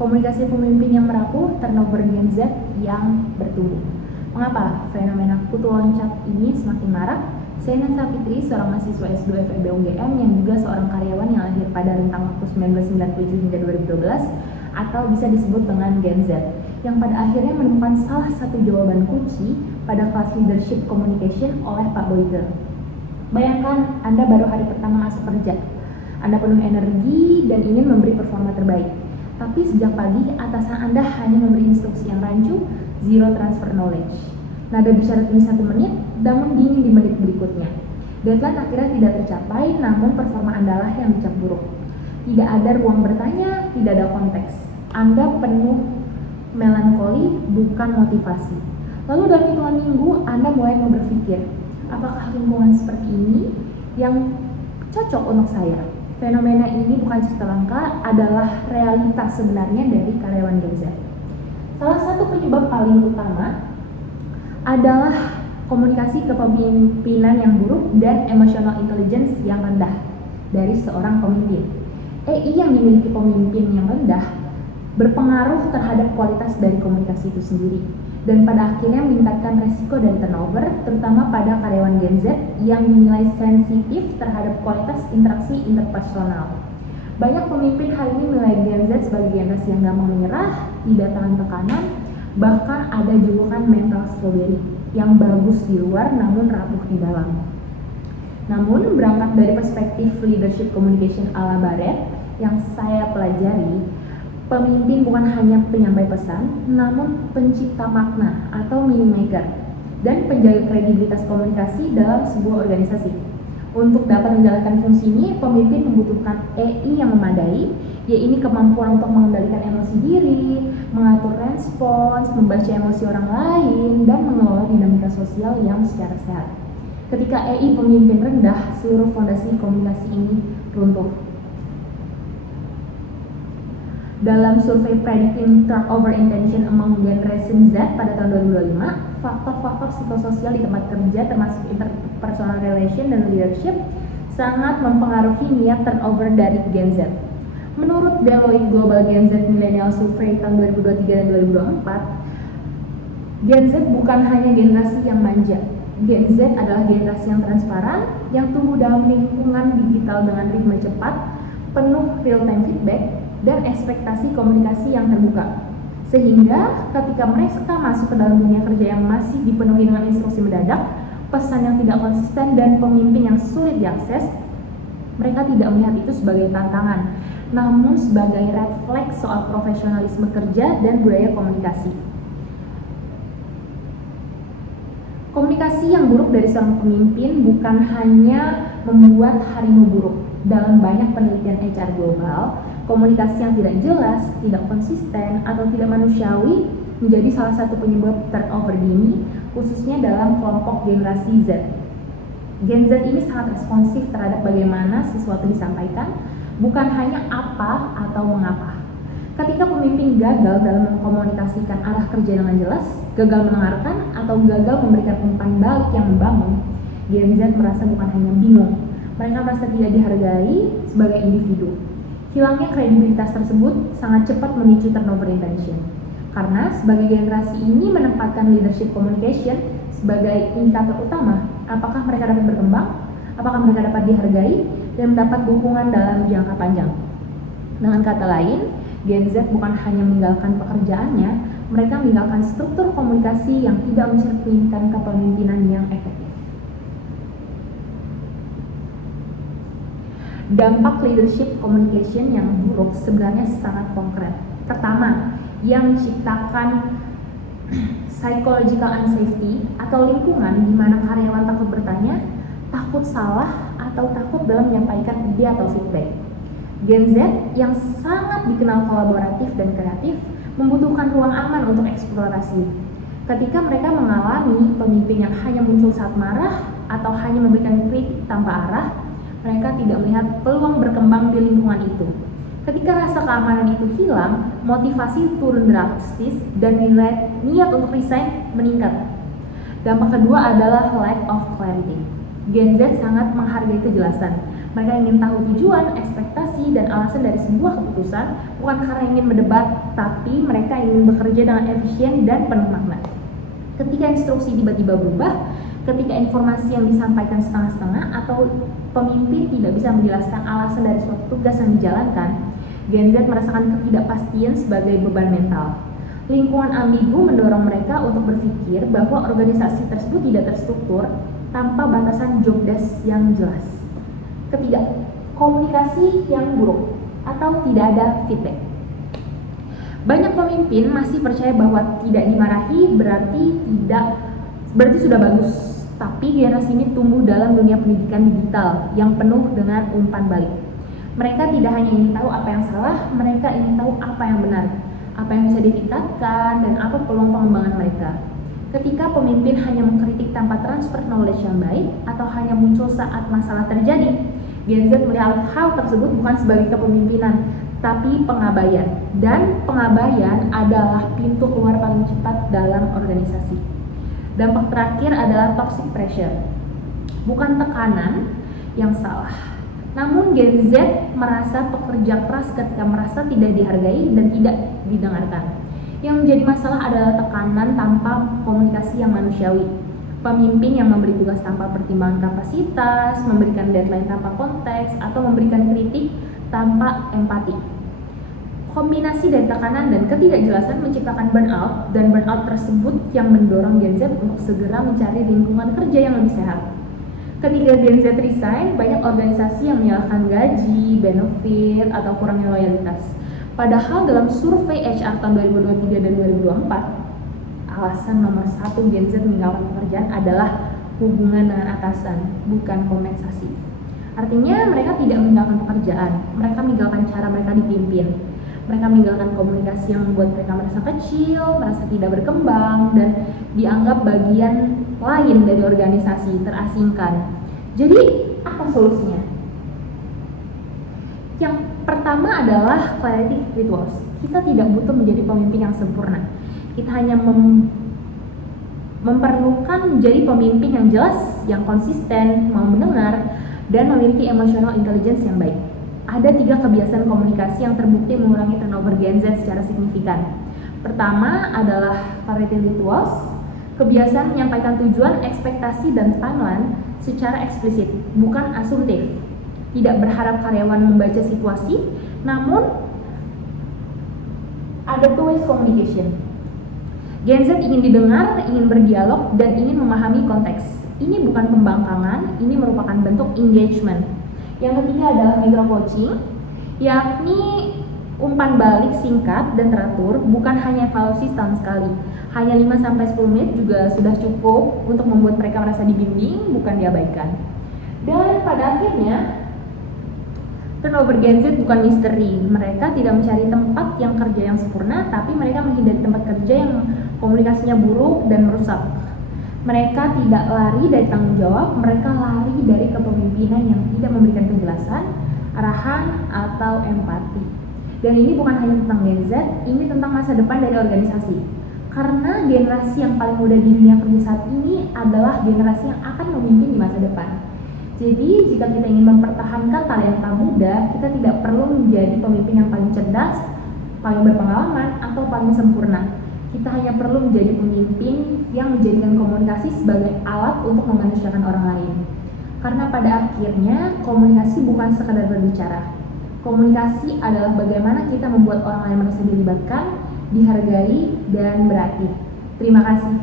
Komunikasi pemimpin yang merapuh, turnover Gen Z yang bertumbuh. Mengapa fenomena kutu loncat ini semakin marak? Saya Nansa Fitri, seorang mahasiswa S2 FEB UGM yang juga seorang karyawan yang lahir pada rentang waktu 1997 hingga 2012 atau bisa disebut dengan Gen Z, yang pada akhirnya menemukan salah satu jawaban kunci pada kelas leadership communication oleh Pak Boyke. Bayangkan Anda baru hari pertama masuk kerja, Anda penuh energi dan ingin memberi performa terbaik. Tapi sejak pagi, atasan Anda hanya memberi instruksi yang rancu, zero transfer knowledge. Nada bicara ini 1 menit, namun dingin di menit berikutnya. Deadline akhirnya tidak tercapai, namun performa Anda lah yang dicap buruk. Tidak ada ruang bertanya, tidak ada konteks. Anda penuh melankoli, bukan motivasi. Lalu dalam hitungan minggu, Anda mulai berpikir, apakah lingkungan seperti ini yang cocok untuk saya? Fenomena ini bukan cerita langka, adalah realitas sebenarnya dari karyawan Gen Z. Salah satu penyebab paling utama adalah komunikasi kepemimpinan yang buruk dan emotional intelligence yang rendah dari seorang pemimpin. EI yang dimiliki pemimpin yang rendah berpengaruh terhadap kualitas dari komunikasi itu sendiri, dan pada akhirnya meningkatkan resiko dari turnover, terutama pada karyawan Gen Z yang dinilai sensitif terhadap kualitas interaksi interpersonal. Banyak pemimpin hari ini menilai Gen Z sebagai generasi yang gampang menyerah, tidak tahan tekanan, bahkan ada julukan mental strawberry yang bagus di luar namun rapuh di dalam. Namun berangkat dari perspektif leadership communication ala Barrett yang saya pelajari, pemimpin bukan hanya penyampai pesan, namun pencipta makna atau meaning maker dan penjaga kredibilitas komunikasi dalam sebuah organisasi. Untuk dapat menjalankan fungsi ini, pemimpin membutuhkan EI yang memadai, yaitu kemampuan untuk mengendalikan emosi diri, mengatur respons, membaca emosi orang lain, dan mengelola dinamika sosial yang secara sehat. Ketika EI pemimpin rendah, seluruh fondasi komunikasi ini runtuh. Dalam survei Predicting Turnover Intention Among Generation Z pada tahun 2025, faktor-faktor psikososial di tempat kerja termasuk interpersonal relation dan leadership sangat mempengaruhi niat turnover dari Gen Z. Menurut Deloitte Global Gen Z Millennial Survey tahun 2023 dan 2024, Gen Z bukan hanya generasi yang manja. Gen Z adalah generasi yang transparan, yang tumbuh dalam lingkungan digital dengan ritme cepat, penuh real-time feedback, dan ekspektasi komunikasi yang terbuka. Sehingga ketika mereka masuk ke dalam dunia kerja yang masih dipenuhi dengan instruksi mendadak, pesan yang tidak konsisten, dan pemimpin yang sulit diakses, mereka tidak melihat itu sebagai tantangan, namun sebagai red flag soal profesionalisme kerja dan budaya komunikasi. Komunikasi yang buruk dari seorang pemimpin bukan hanya membuat harimu buruk. Dalam banyak penelitian HR global, komunikasi yang tidak jelas, tidak konsisten, atau tidak manusiawi menjadi salah satu penyebab turnover dini, khususnya dalam kelompok generasi Z. Gen Z ini sangat responsif terhadap bagaimana sesuatu disampaikan, bukan hanya apa atau mengapa. Ketika pemimpin gagal dalam mengkomunikasikan arah kerja dengan jelas, gagal mendengarkan, atau gagal memberikan umpan balik yang membangun, Gen Z merasa bukan hanya bingung, mereka merasa tidak dihargai sebagai individu. Hilangnya kredibilitas tersebut sangat cepat memicu turnover intention. Karena sebagai generasi ini menempatkan leadership communication sebagai indikator utama, apakah mereka dapat berkembang, apakah mereka dapat dihargai, dan mendapat dukungan dalam jangka panjang. Dengan kata lain, Gen Z bukan hanya meninggalkan pekerjaannya, mereka meninggalkan struktur komunikasi yang tidak mencerminkan kepemimpinan yang efektif. Dampak leadership communication yang buruk sebenarnya sangat konkret. Pertama, yang menciptakan psychological unsafety atau lingkungan di mana karyawan takut bertanya, takut salah, atau takut dalam menyampaikan ide atau feedback. Gen Z yang sangat dikenal kolaboratif dan kreatif membutuhkan ruang aman untuk eksplorasi. Ketika mereka mengalami pemimpin yang hanya muncul saat marah atau hanya memberikan kritik tanpa arah, mereka tidak melihat peluang berkembang di lingkungan itu. Ketika rasa keamanan itu hilang, motivasi turun drastis dan niat untuk resign meningkat. Dampak kedua adalah lack of clarity. Gen Z sangat menghargai kejelasan. Mereka ingin tahu tujuan, ekspektasi, dan alasan dari sebuah keputusan, bukan karena ingin berdebat, tapi mereka ingin bekerja dengan efisien dan penuh makna. Ketika instruksi tiba-tiba berubah, ketika informasi yang disampaikan setengah-setengah, atau pemimpin tidak bisa menjelaskan alasan dari suatu tugas yang dijalankan, Gen Z merasakan ketidakpastian sebagai beban mental. Lingkungan ambigu mendorong mereka untuk berpikir bahwa organisasi tersebut tidak terstruktur tanpa batasan job desk yang jelas. Ketiga, komunikasi yang buruk atau tidak ada feedback. Banyak pemimpin masih percaya bahwa tidak dimarahi berarti sudah bagus. Tapi generasi ini tumbuh dalam dunia pendidikan digital yang penuh dengan umpan balik. Mereka tidak hanya ingin tahu apa yang salah, mereka ingin tahu apa yang benar, apa yang bisa ditingkatkan, dan apa peluang pengembangan mereka. Ketika pemimpin hanya mengkritik tanpa transfer knowledge yang baik atau hanya muncul saat masalah terjadi, Gen Z melihat hal tersebut bukan sebagai kepemimpinan, tapi pengabaian. Dan pengabaian adalah pintu keluar paling cepat dalam organisasi. Dampak terakhir adalah toxic pressure. Bukan tekanan yang salah, namun Gen Z merasa pekerja keras ketika merasa tidak dihargai dan tidak didengarkan. Yang menjadi masalah adalah tekanan tanpa komunikasi yang manusiawi. Pemimpin yang memberi tugas tanpa pertimbangan kapasitas, memberikan deadline tanpa konteks, atau memberikan kritik tanpa empati. Kombinasi dari tekanan dan ketidakjelasan menciptakan burnout, dan burnout tersebut yang mendorong Gen Z untuk segera mencari lingkungan kerja yang lebih sehat. Ketika Gen Z resign, banyak organisasi yang menyalahkan gaji, benefit, atau kurangnya loyalitas. Padahal dalam survei HR tahun 2023 dan 2024, alasan nomor 1 Gen Z meninggalkan pekerjaan adalah hubungan dengan atasan, bukan kompensasi. Artinya mereka tidak meninggalkan pekerjaan, mereka meninggalkan cara mereka dipimpin. Mereka meninggalkan komunikasi yang membuat mereka merasa kecil, merasa tidak berkembang, dan dianggap bagian lain dari organisasi, terasingkan. Jadi, apa solusinya? Yang pertama adalah clarity rituals. Kita tidak butuh menjadi pemimpin yang sempurna. Kita hanya memerlukan menjadi pemimpin yang jelas, yang konsisten, mau mendengar, dan memiliki emotional intelligence yang baik. Ada 3 kebiasaan komunikasi yang terbukti mengurangi turnover Gen Z secara signifikan. Pertama adalah clarity rituals, kebiasaan menyampaikan tujuan, ekspektasi, dan timeline secara eksplisit, bukan asumtif. Tidak berharap karyawan membaca situasi, namun ada two-way communication. Gen Z ingin didengar, ingin berdialog, dan ingin memahami konteks. Ini bukan pembangkangan, ini merupakan bentuk engagement. Yang ketiga adalah micro coaching, yakni umpan balik singkat dan teratur, bukan hanya evaluasi setahun sekali. Hanya 5-10 menit juga sudah cukup untuk membuat mereka merasa dibimbing, bukan diabaikan. Dan pada akhirnya, turnover Gen Z bukan misteri. Mereka tidak mencari tempat yang kerja yang sempurna, tapi mereka menghindari tempat kerja yang komunikasinya buruk dan merusak. Mereka tidak lari dari tanggung jawab, mereka lari dari kepemimpinan yang tidak memberikan penjelasan, arahan, atau empati. Dan ini bukan hanya tentang Gen Z, ini tentang masa depan dari organisasi. Karena generasi yang paling muda di dunia kerja saat ini adalah generasi yang akan memimpin di masa depan. Jadi, jika kita ingin mempertahankan talenta muda, kita tidak perlu menjadi pemimpin yang paling cerdas, paling berpengalaman, atau paling sempurna. Kita hanya perlu menjadi pemimpin yang menjadikan komunikasi sebagai alat untuk memanusiakan orang lain. Karena pada akhirnya, komunikasi bukan sekadar berbicara. Komunikasi adalah bagaimana kita membuat orang lain merasa dilibatkan, dihargai, dan berarti. Terima kasih.